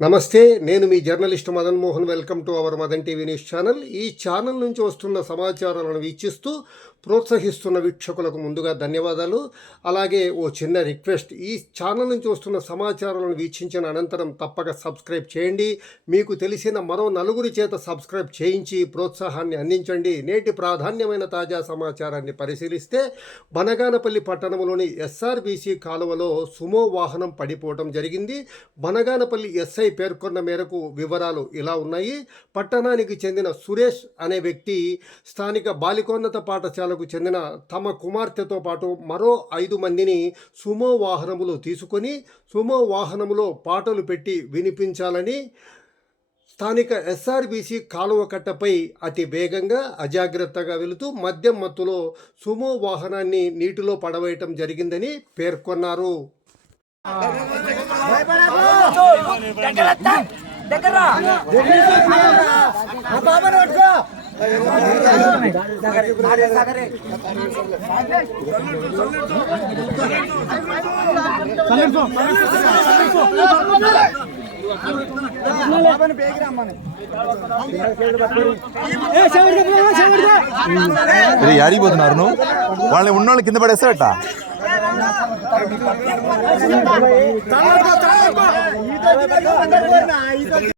నమస్తే, నేను మీ journalist Madan Mohan. Welcome to our Madan TV news channel. ఈ ఛానల్ నుంచి వస్తున్న సమాచారాలను వీక్షిస్తూ ప్రోత్సహిస్తున్న వీక్షకులకు ముందుగా ధన్యవాదాలు. అలాగే ఓ చిన్న రిక్వెస్ట్, ఈ ఛానల్ నుంచి వస్తున్న సమాచారాలను వీక్షించిన అనంతరం తప్పక సబ్స్క్రైబ్ చేయండి. మీకు తెలిసిన మరో నలుగురి చేత సబ్స్క్రైబ్ చేయించి ప్రోత్సాహాన్ని అందించండి. నేటి ప్రాధాన్యమైన తాజా సమాచారాన్ని పరిశీలిస్తే, బనగానపల్లి పట్టణంలోని ఎస్ఆర్బీసీ కాలువలో సుమో వాహనం పడిపోవడం జరిగింది. బనగానపల్లి ఎస్ఐ పేర్కొన్న మేరకు వివరాలు ఇలా ఉన్నాయి. పట్టణానికి చెందిన సురేష్ అనే వ్యక్తి స్థానిక బాలికోన్నత పాఠశాలకు చెందిన తమ కుమార్తెతో పాటు మరో 5 మందిని సుమో వాహనములు తీసుకొని సుమో వాహనములో పాటలు పెట్టి వినిపించాలని స్థానిక ఎస్ఆర్బీసీ కాలువ కట్టపై అతి వేగంగా అజాగ్రత్తగా వెళుతూ మద్యం మత్తులో సుమో వాహనాన్ని నీటిలో పడవేయటం జరిగిందని పేర్కొన్నారు. యాడిపోతున్నారు నువ్వు? వాళ్ళని ఉన్నోళ్ళు కింద పడేస్తారట.